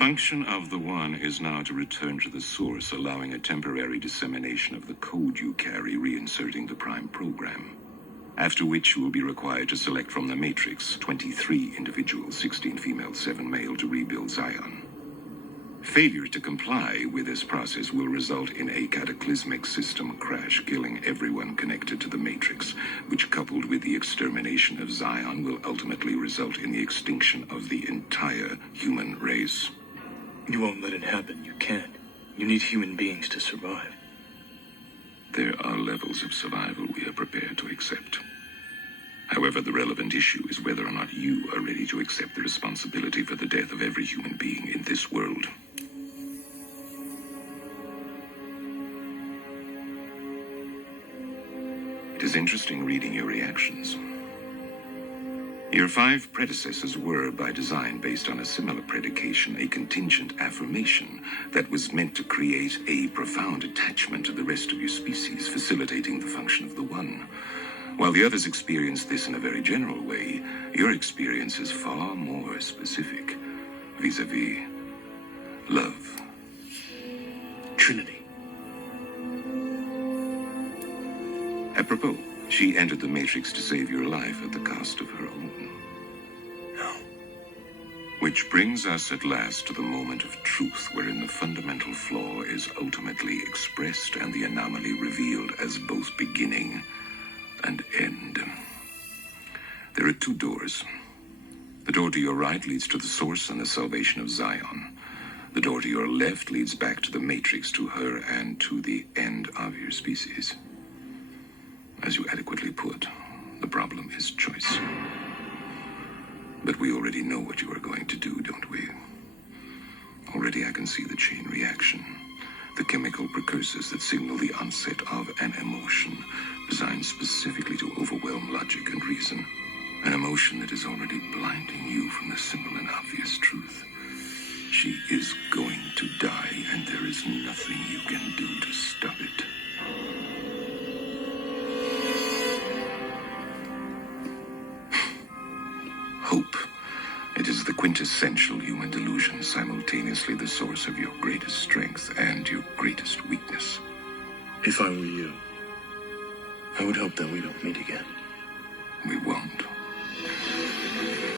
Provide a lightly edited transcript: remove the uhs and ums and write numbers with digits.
function of the One is now to return to the source, allowing a temporary dissemination of the code you carry, reinserting the Prime program. After which you will be required to select from the Matrix 23 individuals, 16 female, 7 male, to rebuild Zion. Failure to comply with this process will result in a cataclysmic system crash, killing everyone connected to the Matrix, which, coupled with the extermination of Zion, will ultimately result in the extinction of the entire human race. You won't let it happen. You can't. You need human beings to survive. There are levels of survival we are prepared to accept. However, the relevant issue is whether or not you are ready to accept the responsibility for the death of every human being in this world. It is interesting reading your reactions. Your 5 predecessors were, by design, based on a similar predication, a contingent affirmation that was meant to create a profound attachment to the rest of your species, facilitating the function of the One. While the others experienced this in a very general way, your experience is far more specific, vis-a-vis love. Trinity. Apropos, she entered the Matrix to save your life at the cost of her own. No. Which brings us at last to the moment of truth, wherein the fundamental flaw is ultimately expressed and the anomaly revealed as both beginning and end. There are 2 doors. The door to your right leads to the source and the salvation of Zion. The door to your left leads back to the Matrix, to her, and to the end of your species. As you adequately put, the problem is choice. But we already know what you are going to do, don't we? Already I can see the chain reaction, the chemical precursors that signal the onset of an emotion designed specifically to overwhelm logic and reason. An emotion that is already blinding you from the simple and obvious truth. She is going to die, and there is nothing you can do to stop it. Hope. It is the quintessential human delusion, simultaneously the source of your greatest strength and your greatest weakness. If I were you, I would hope that we don't meet again. We won't.